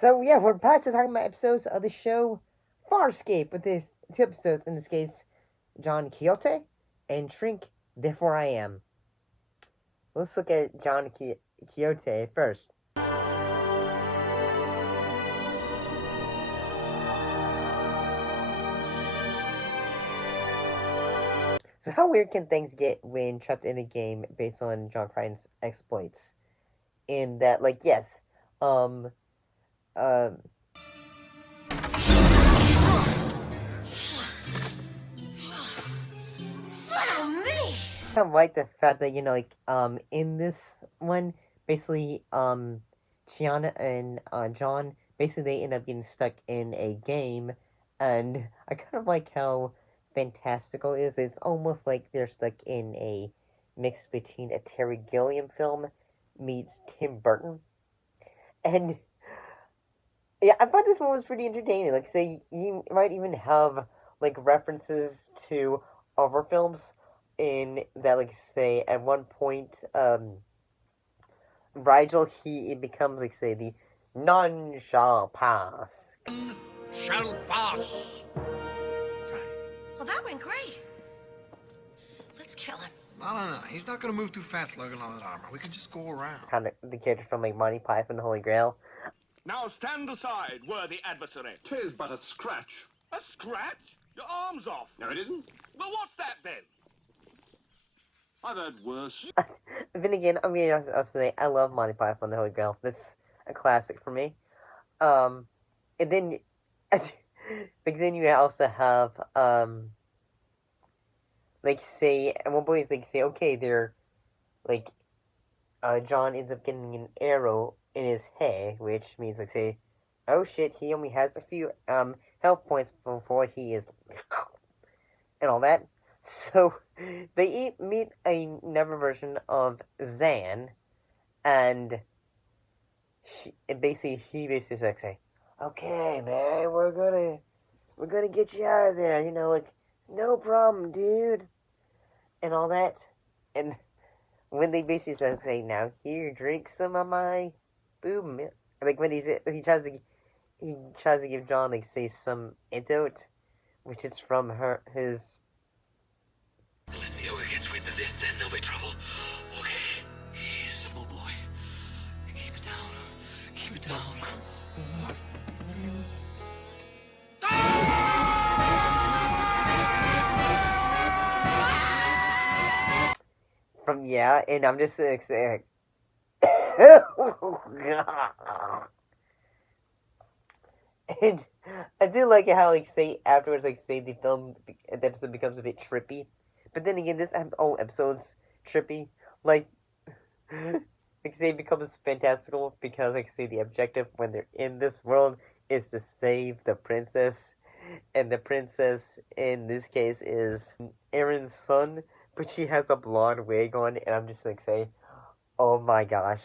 So yeah, we're back to talking about episodes of the show Farscape, with this 2 episodes, in this case, John Quixote and Shrink, Therefore I Am. Let's look at John Quixote first. So how weird can things get when trapped in a game based on John Crichton's exploits? In that, like, yes, um, um, kind of like the fact that, in this one, basically, Chiana and John, basically they end up getting stuck in a game, and I kind of like how fantastical it is. It's almost like they're stuck in a mix between a Terry Gilliam film meets Tim Burton, and yeah, I thought this one was pretty entertaining. Like, say, you might even have, like, references to other films in that, like, say, at one point, Rigel, he becomes, like, say, the none shall pass. Shall pass. Right. Well, that went great. Let's kill him. No. He's not gonna move too fast lugging all that armor. We can just go around. Kind of the character from, like, Monty Python and the Holy Grail. Now stand aside, worthy adversary. 'Tis but a scratch. A scratch? Your arm's off. No, it isn't. Well, what's that then? I've heard worse. Then again, I mean, I'll say, I love Monty Python and the Holy Grail. That's a classic for me. And then, like, then you also have, like, say, at one point, like, say, okay, they're, like, John ends up getting an arrow in his head, which means, like, say, oh shit, he only has a few, health points before he is, and all that. So, they meet another version of Zan, and he basically like, say, okay, man, we're gonna get you out of there, like, no problem, dude, and all that. And when they basically say, now here, drink some of my boob milk, like, when he tries to give John, like, say, some antidote, which is from his. Unless Moya gets wind of this, then there'll be trouble. Okay, easy, small boy. Keep it down. Keep it down. And I'm just like, saying, and I do like how, like, say, afterwards, like, say, the episode becomes a bit trippy. But then again, this episode's trippy. Like, like, say, it becomes fantastical because, like, say, the objective when they're in this world is to save the princess. And the princess, in this case, is Aaron's son, but she has a blonde wig on, and I'm just like, say, oh my gosh.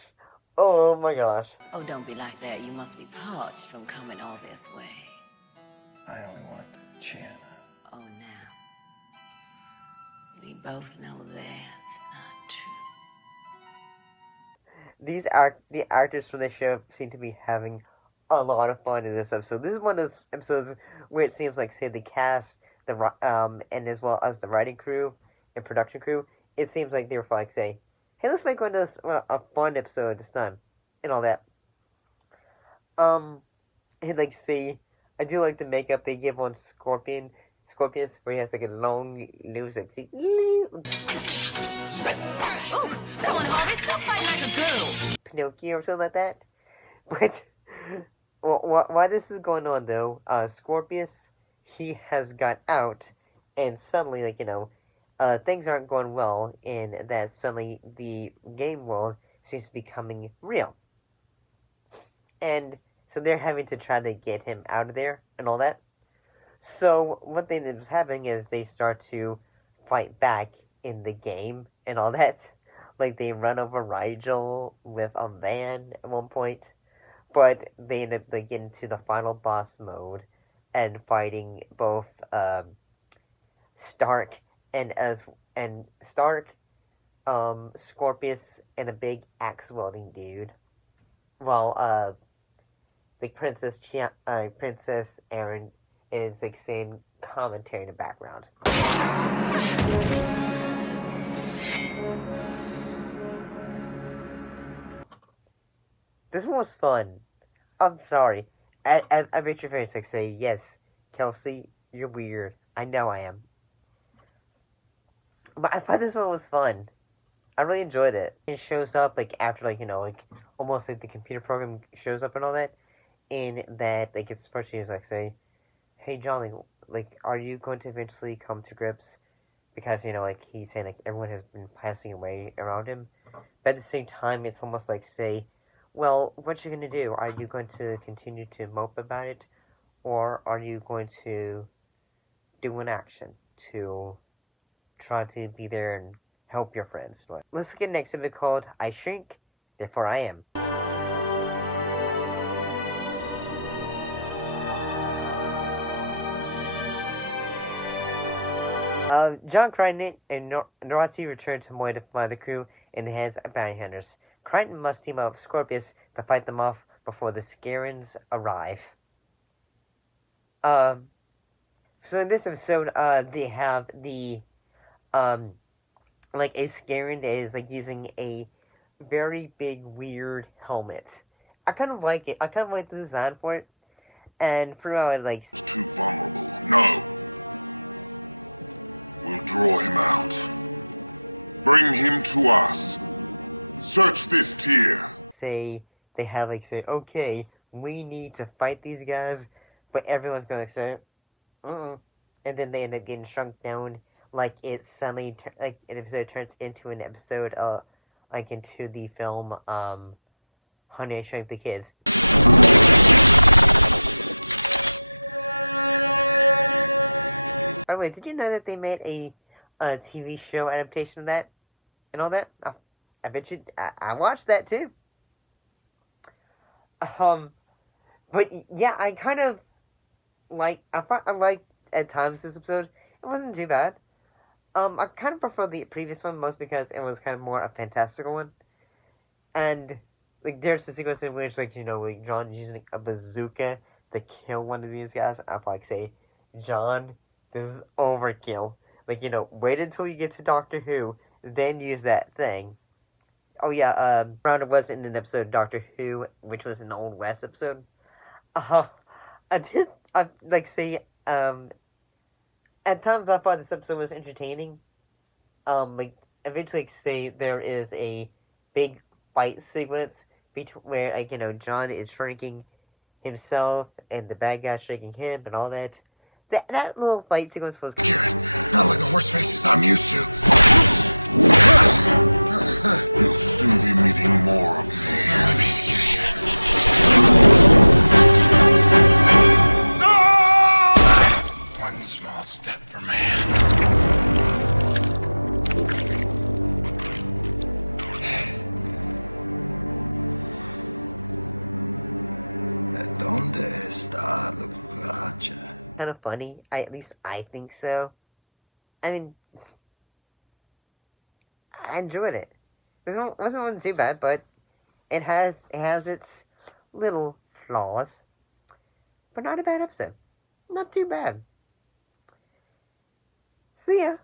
Oh my gosh. Oh, don't be like that. You must be parched from coming all this way. I only want Chiana. Oh, now. We both know that's not true. The actors from the show seem to be having a lot of fun in this episode. This is one of those episodes where it seems like, say, the cast, and as well as the writing crew and production crew, it seems like they were like, say, hey, let's make one of those a fun episode this time, and all that. And, like, see, I do like the makeup they give on Scorpius, where he has, like, a long nose, like, see, Oh, come on, Harvey, stop fighting like a girl. Pinocchio or something like that. But why this is going on, though, Scorpius, he has got out, and suddenly, like, things aren't going well, and that suddenly the game world seems to be becoming real. And so they're having to try to get him out of there and all that. So what they end up happening is they start to fight back in the game and all that. Like, they run over Rigel with a van at one point. But they end up, like, getting to the final boss mode and fighting both Stark Scorpius, and a big axe wielding dude. While like Princess Aaron is like saying commentary in the background. This one was fun. I'm sorry. I made your face like say, yes, Kelsey, you're weird. I know I am. But I thought this one was fun. I really enjoyed it. It shows up like after like, like almost like the computer program shows up and all that. In that like it's first is like say, hey John, like are you going to eventually come to grips? Because, like he's saying like everyone has been passing away around him. But at the same time it's almost like say, well, what you gonna do? Are you going to continue to mope about it? Or are you going to do an action to try to be there and help your friends? Let's look at the next exhibit called I Shrink, Therefore I Am. John Crichton and Norati return to Moya to find the crew in the hands of bounty hunters. Crichton must team up with Scorpius to fight them off before the Scarens arrive. So in this episode, they have the, like a Scaren that is like using a very big, weird helmet. I kind of like it. I kind of like the design for it. And throughout, like... It's too vulnerable. No! We'll draw him out. Bring him to us. Search this tier. Say, they have like say, okay, we need to fight these guys, but everyone's gonna say, and then they end up getting shrunk down, like it suddenly, like an episode turns into an episode, like into the film, Honey, I Shrunk the Kids. By the way, did you know that they made a TV show adaptation of that? And all that? I bet you... I watched that, too. But, yeah, I kind of... I liked, at times, this episode. It wasn't too bad. I kind of prefer the previous one, most because it was kind of more a fantastical one. And, like, there's the sequence in which, like, like, John's using a bazooka to kill one of these guys. I'd like say, John... This is overkill. Like, wait until you get to Doctor Who, then use that thing. Oh, yeah, Rounder was in an episode of Doctor Who, which was an Old West episode. At times I thought this episode was entertaining. Eventually, say, there is a big fight sequence where, John is shrinking himself, and the bad guy shrinking him, and all that. That little fight sequence was Hear it. Not like the horse faces I'm used to. You'll soon be meeting more of me. Let me see you. One small step for man. ¿Dónde está la cucaracha? Kind of funny. At least I think so. I mean, I enjoyed it. This one wasn't too bad, but it has its little flaws. But not a bad episode. Not too bad. See ya.